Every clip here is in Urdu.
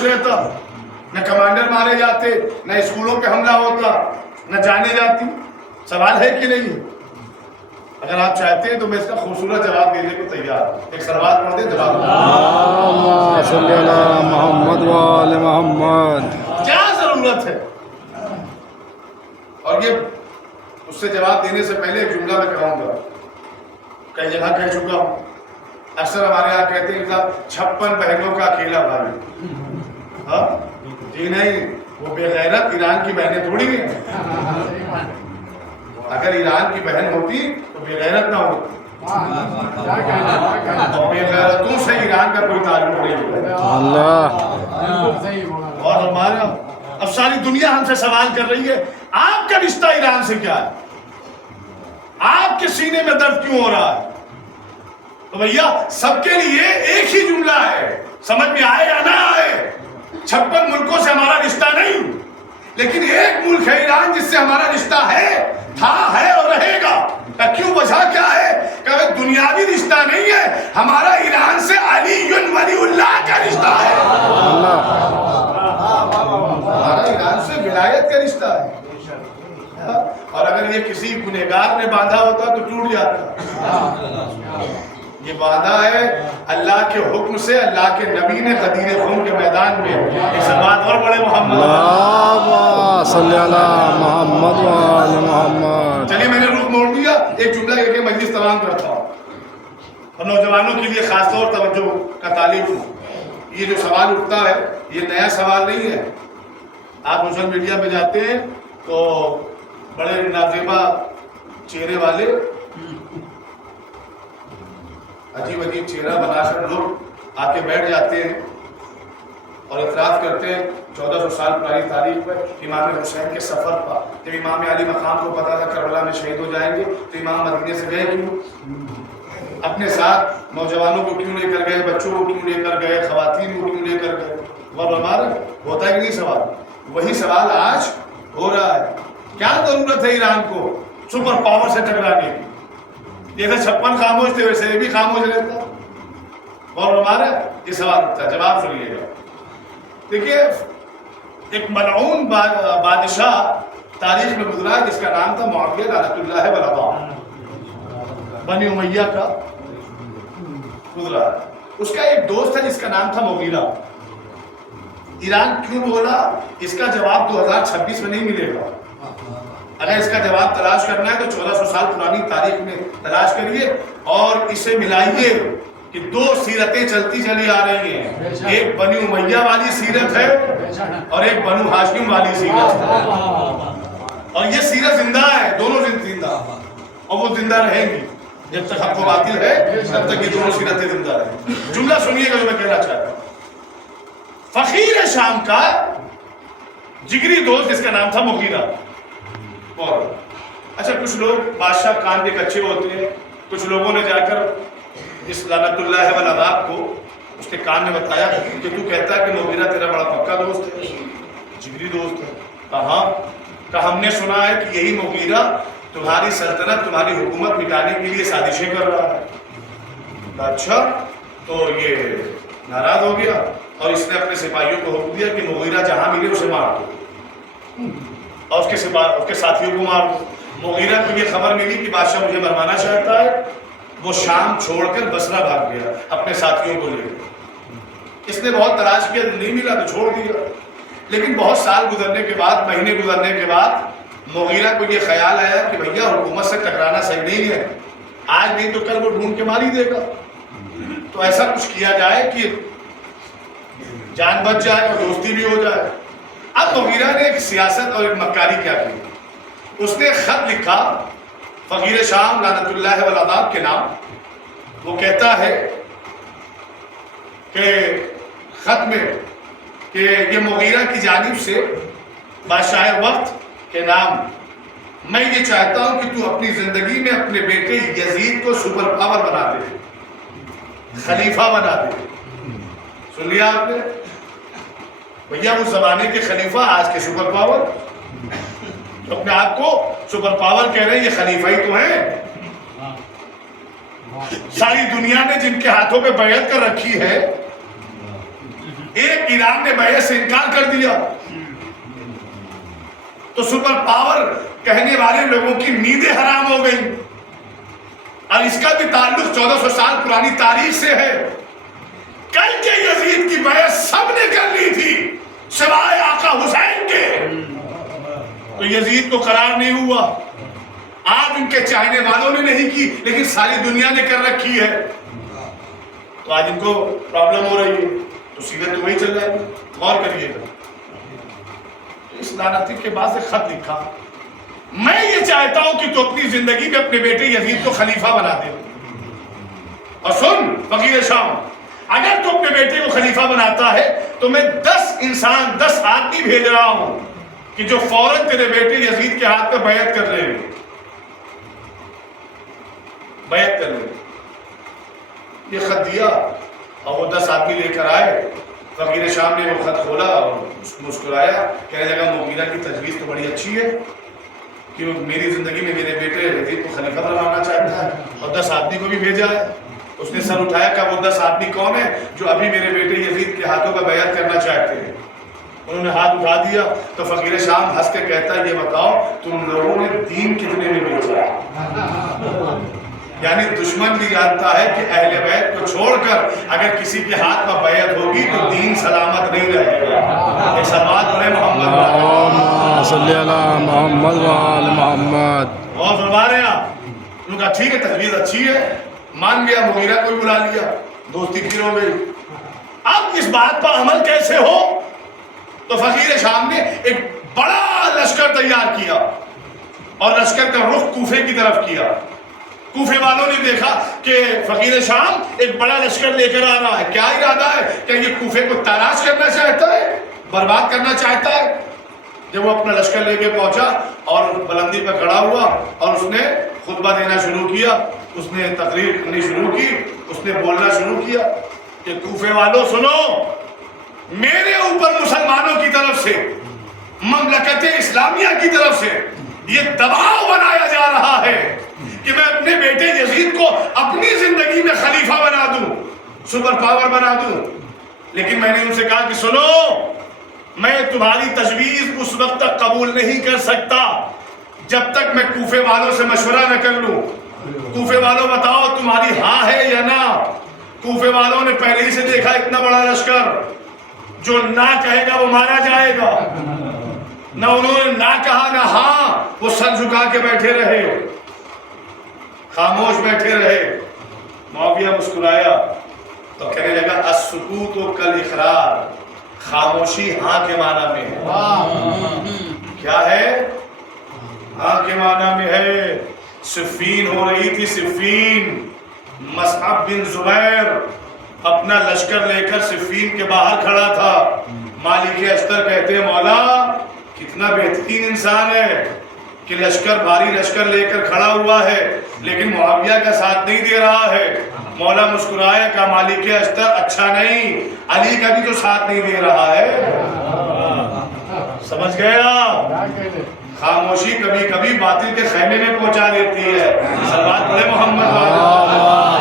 کچھ رہتا، نہ کمانڈر مارے جاتے، نہ اسکولوں پہ حملہ ہوتا، نہ جانے جاتی. سوال ہے کہ نہیں؟ اگر آپ چاہتے ہیں تو میں اس کا خوبصورت جواب دینے کو تیار ہوں. ایک سلوات پڑھ دیں جواب. اللہم صلی علی محمد و آل محمد. کیا ضرورت ہے؟ اور یہ اس سے جواب دینے سے پہلے ایک جملہ میں کہوں گا، کئی جگہ کہہ چکا ہوں. اکثر ہمارے یہاں کہتے ہیں کہ 56 بہنوں کا اکیلا بھائی. ہاں جی نہیں، وہ بے غیرت ایران کی بہنیں تھوڑی ہیں. اگر ایران کی بہن ہوتی تو بے غیرت نہ ہوتی. بے غیرتوں سے ایران کا کوئی تعلق نہیں ہوتا. اللہ اور ہمارا اب ساری دنیا ہم سے سوال کر رہی ہے آپ کا رشتہ ایران سے کیا ہے؟ آپ کے سینے میں درد کیوں ہو رہا ہے؟ تو بھیا سب کے لیے ایک ہی جملہ ہے، سمجھ میں آئے یا نہ آئے. 56 ملکوں سے ہمارا رشتہ نہیں، لیکن ایک ملک ہے ایران جس سے ہمارا رشتہ ہے، تھا، ہے اور رہے گا. کیوں؟ وجہ کیا ہے؟ کہ دنیاوی رشتہ نہیں ہے، ہمارا ایران سے علی ولی اللہ کا رشتہ ہے. ہمارا ایران سے ولایت کا رشتہ ہے. اور اگر یہ کسی گنہگار نے باندھا ہوتا تو ٹوٹ جاتا. یہ وعدہ ہے اللہ کے حکم سے، اللہ کے نبی نے غدیر خون کے میدان میں. ایک سلوات اور پڑھے محمد. اللہم صلی علی محمد و آل محمد. چلیے میں نے رخ موڑ دیا، ایک جملہ کہہ کے مجلس تمام کرتا ہوں. اور نوجوانوں کے لیے خاص طور توجہ کا طالب ہوں. یہ جو سوال اٹھتا ہے یہ نیا سوال نہیں ہے. آپ سوشل میڈیا پہ جاتے ہیں تو بڑے نازیبا چہرے والے عجیب عجیب چہرہ بنا کر لوگ آ کے بیٹھ جاتے ہیں اور اعتراف کرتے ہیں 1400 سال پرانی تاریخ پر امام حسین کے سفر پر. جب امام علی مقام کو پتا تھا کربلا میں شہید ہو جائیں گے تو امام مدینے سے گئے کیوں؟ اپنے ساتھ نوجوانوں کو کیوں لے کر گئے، بچوں کو کیوں لے کر گئے، خواتین کو کیوں لے کر گئے؟ اور ہمارا ہوتا ہے کہ نہیں سوال؟ وہی سوال آج ہو رہا ہے. کیا ضرورت ہے ایران کو سپر پاور سے ٹکرانے کی؟ جیسے 56 خاموش تھے ویسے بھی خاموش رہتا. اور ہمارا یہ سوال اٹھتا ہے، جواب سنیے گا. دیکھیے ایک ملعون بادشاہ تاریخ میں گزرا جس کا نام تھا معاویہ لعنت اللہ علیہ، بنی امیہ کا گزرا. اس کا ایک دوست ہے جس کا نام تھا مغیرہ. ایران کیوں بولا اس کا جواب 2026 میں نہیں ملے گا. اگر اس کا جواب تلاش کرنا ہے تو 1400 سال پرانی تاریخ میں تلاش کریے اور اسے ملائیے کہ 2 سیرتیں چلتی چلی آ رہی ہیں. ایک بنی امیہ والی سیرت ہے اور ایک بنو ہاشم والی سیرت ہے. اور یہ سیرت زندہ ہے، دونوں زندہ، اور وہ زندہ رہیں گی جب تک حق و باطل ہے، تب تک یہ دونوں سیرتیں زندہ رہیں. جملہ سنیے گا جو میں کہنا چاہتا ہوں. فقیر شام کا جگری دوست جس کا نام تھا مغیرہ. اور اچھا کچھ لوگ بادشاہ کان کے کچے ہوتے ہیں، کچھ لوگوں نے جا کر اس لعنت اللہ والعذاب کو اس کے کان میں بتایا کہ تو کہتا ہے کہ مغیرہ تیرا بڑا پکا دوست ہے، جگری دوست ہے. کہاں کہ ہم نے سنا ہے کہ یہی مغیرہ تمہاری سلطنت، تمہاری حکومت مٹانے کے لیے سازشیں کر رہا ہے. اچھا تو یہ ناراض ہو گیا اور اس نے اپنے سپاہیوں کو حکم دیا کہ مغیرہ جہاں ملے اسے مار دو اور اس کے ساتھیوں کو مار دو. مغیرہ کو یہ خبر ملی کہ بادشاہ مجھے مروانا چاہتا ہے. وہ شام چھوڑ کر بصرہ بھاگ گیا اپنے ساتھیوں کو لے کر. اس نے بہت تلاش کیا، نہیں ملا تو چھوڑ دیا. لیکن بہت سال گزرنے کے بعد، مہینے گزرنے کے بعد مغیرہ کو یہ خیال آیا کہ بھیا حکومت سے ٹکرانا صحیح نہیں ہے، آج نہیں تو کل وہ ڈھونڈ کے مار ہی دے گا. تو ایسا کچھ کیا جائے کہ جان بچ جائے اور دوستی بھی ہو جائے. اب مغیرہ نے ایک سیاست اور ایک مکاری کیا کی. اس نے خط لکھا فقیر شام لعنت اللہ والعذاب کے نام. وہ کہتا ہے کہ خط میں کہ یہ مغیرہ کی جانب سے بادشاہ وقت کے نام، میں یہ چاہتا ہوں کہ تو اپنی زندگی میں اپنے بیٹے یزید کو سپر پاور بنا دے، خلیفہ بنا دے. سن لیا آپ نے؟ بھیا اس زمانے کے خلیفہ آج کے سپر پاور، تو اپنے آپ کو سپر پاور کہہ رہے ہیں، یہ خلیفہ ہی تو ہیں. ساری دنیا نے جن کے ہاتھوں پہ بیعت کر رکھی ہے ایک ایران نے بیعت سے انکار کر دیا تو سپر پاور کہنے والے لوگوں کی نیندیں حرام ہو گئی. اور اس کا بھی تعلق 1400 سال پرانی تاریخ سے ہے. کل کے یزید کی بیعت سب نے کر لی تھی سوائے آقا حسین کے. تو یزید کو قرار نہیں ہوا. آپ ان کے چاہنے والوں نے نہیں کی لیکن ساری دنیا نے کر رکھی ہے. تو آج ان کو پرابلم ہو رہی ہے تو سیدھے تو وہی چل جائے گی. غور کریے گا. اس لعنتی کے بعد سے خط لکھا, میں یہ چاہتا ہوں کہ تو اپنی زندگی میں اپنے بیٹے یزید کو خلیفہ بنا دے. اور سن فقیر شام, اگر تو اپنے بیٹے کو خلیفہ بناتا ہے تو میں 10 آدمی بھیج رہا ہوں کہ جو فوراً تیرے بیٹے یزید کے ہاتھ پہ بیعت کر لیں گے. بیعت کر لیں. یہ خط دیا اور وہ 10 آدمی لے کر آئے. فقیر شام نے وہ خط کھولا اور مسکرایا, کہنے لگا مغیرہ کی تجویز تو بڑی اچھی ہے کہ وہ میری زندگی میں میرے بیٹے یزید کو خلیفہ بنانا چاہتا ہے اور 10 آدمی کو بھی بھیجا ہے. اس نے سر اٹھایا کہ وہ 10 آدمی کون ہیں جو ابھی میرے بیٹے یزید کے ہاتھوں کا بیعت کرنا چاہتے ہیں. انہوں نے ہاتھ اٹھا دیا تو فقیر شام ہنس کے کہتا ہے, یہ بتاؤ تم لوگوں نے دین کتنے میں بیچا؟ یعنی دشمن بھی جانتا ہے کہ اہل بیت کو چھوڑ کر اگر کسی کے ہاتھ میں بیعت ہوگی تو دین سلامت نہیں رہے گا. ایک سلوات بولے محمد صلی اللہ محمد وآل محمد. اور فرما رہے ہیں آپ. انہوں نے کہا ٹھیک ہے تجویز اچھی ہے, مان گیا. مغیرہ کو بھی بلا لیا, دوستی پھر ہو گئی. اب اس بات پر عمل کیسے ہو؟ تو فقیر شام نے ایک بڑا لشکر تیار کیا اور لشکر کا رخ کوفے کی طرف کیا. کوفے والوں نے دیکھا کہ فقیر شام ایک بڑا لشکر لے کر آ رہا ہے. کیا ارادہ ہے؟ کہ یہ کوفے کو تاراش کرنا چاہتا ہے, برباد کرنا چاہتا ہے. جب وہ اپنا لشکر لے کے پہنچا اور بلندی پہ کھڑا ہوا اور اس نے خطبہ دینا شروع کیا, اس نے تقریر کرنی شروع کی, اس نے بولنا شروع کیا کہ کوفے والوں سنو, میرے اوپر مسلمانوں کی طرف سے, مملکت اسلامیہ کی طرف سے یہ دباؤ بنایا جا رہا ہے کہ میں اپنے بیٹے یزید کو اپنی زندگی میں خلیفہ بنا دوں, سپر پاور بنا دوں. لیکن میں نے ان سے کہا کہ سنو, میں تمہاری تجویز اس وقت تک قبول نہیں کر سکتا جب تک میں کوفے والوں سے مشورہ نہ کر لوں. کوفے والوں بتاؤ تمہاری ہاں ہے یا نہ؟ کوفے والوں نے پہلے ہی سے دیکھا اتنا بڑا لشکر, جو نہ کہے گا وہ مارا جائے گا. نہ انہوں نے نہ کہا نہ ہاں, وہ سر جھکا کے بیٹھے رہے, خاموش بیٹھے رہے. معاویہ مسکرایا تو کہنے لگا السکوت کالاقرار, خاموشی ہاں کے معنی میں ہے. کیا ہے؟ ہاں کے معنی میں ہے. صفین ہو رہی تھی, صفین. مصعب بن زبیر اپنا لشکر لے کر صفین کے باہر کھڑا تھا. مالک اشتر کہتے ہیں مولا کتنا بہترین انسان ہے کہ لشکر, بھاری لشکر لے کر کھڑا ہوا ہے لیکن معاویہ کا ساتھ نہیں دے رہا ہے. مولا مسکرایا کہ مالک اشتر اچھا نہیں, علی کا بھی تو ساتھ نہیں دے رہا ہے. سمجھ گیا؟ خاموشی کبھی کبھی باطل کے خیمے میں پہنچا دیتی ہے. صلوات پڑھے محمد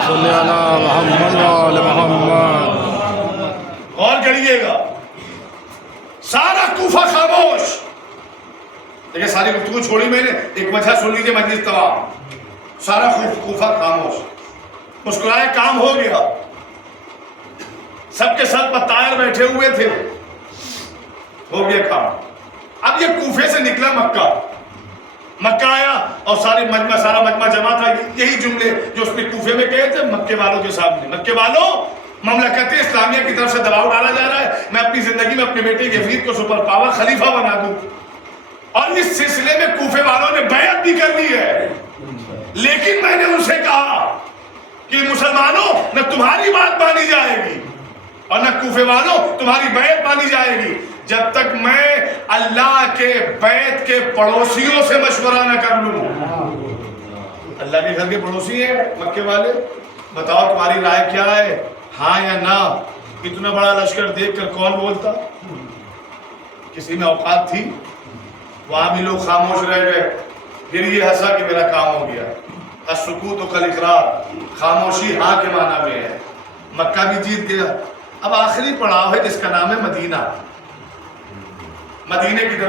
صلی اللہ محمد وآل محمد. غور کریے گا, سارا کوفہ خاموش. دیکھیں ساری گفتگو چھوڑی میں نے, ایک وجہ سن لیجیے مجلس تمام. سارا کوفہ خاموش. مسکرائے, کام ہو گیا. سب کے ساتھ طائر بیٹھے ہوئے تھے, ہو گیا کام. اب یہ کوفے سے نکلا مکہ آیا اور سارا مجمع جمع تھا. یہی جملے جو اس نے کوفے میں کہے تھے مکے والوں کے سامنے, مکے والوں مملکت اسلامیہ کی طرف سے دباؤ ڈالا جا رہا ہے, میں اپنی زندگی میں اپنے بیٹے یزید کو سپر پاور خلیفہ بنا دوں. اور اس سلسلے میں کوفے والوں نے بیعت بھی کر لی ہے. لیکن میں نے ان سے کہا کہ مسلمانوں نہ تمہاری بات مانی جائے گی اور نہ کوفے والوں تمہاری بیعت مانی جائے گی جب تک میں اللہ کے بیت کے پڑوسیوں سے مشورہ نہ کر لوں. اللہ کے گھر کے پڑوسی ہیں مکے والے, بتاؤ تمہاری رائے کیا ہے, ہاں یا نہ؟ اتنا بڑا لشکر دیکھ کر کون بولتا؟ کسی میں اوقات تھی؟ وہاں بھی لوگ خاموش رہ گئے. پھر یہ ہنسا کہ میرا کام ہو گیا. السکوت کالاقرار, خاموشی ہاں کے معنی میں ہے. مکہ بھی جیت گیا, اب آخری پڑاؤ ہے جس کا نام ہے مدینہ. مدینے کی طرف